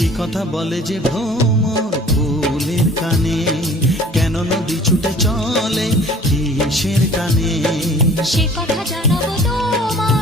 কি কথা বলে যে ভ্রমর ফুলের কানে, কেন নদী ছুটে চলে কিসের কানে? সে কথা জানাবো তোমায়।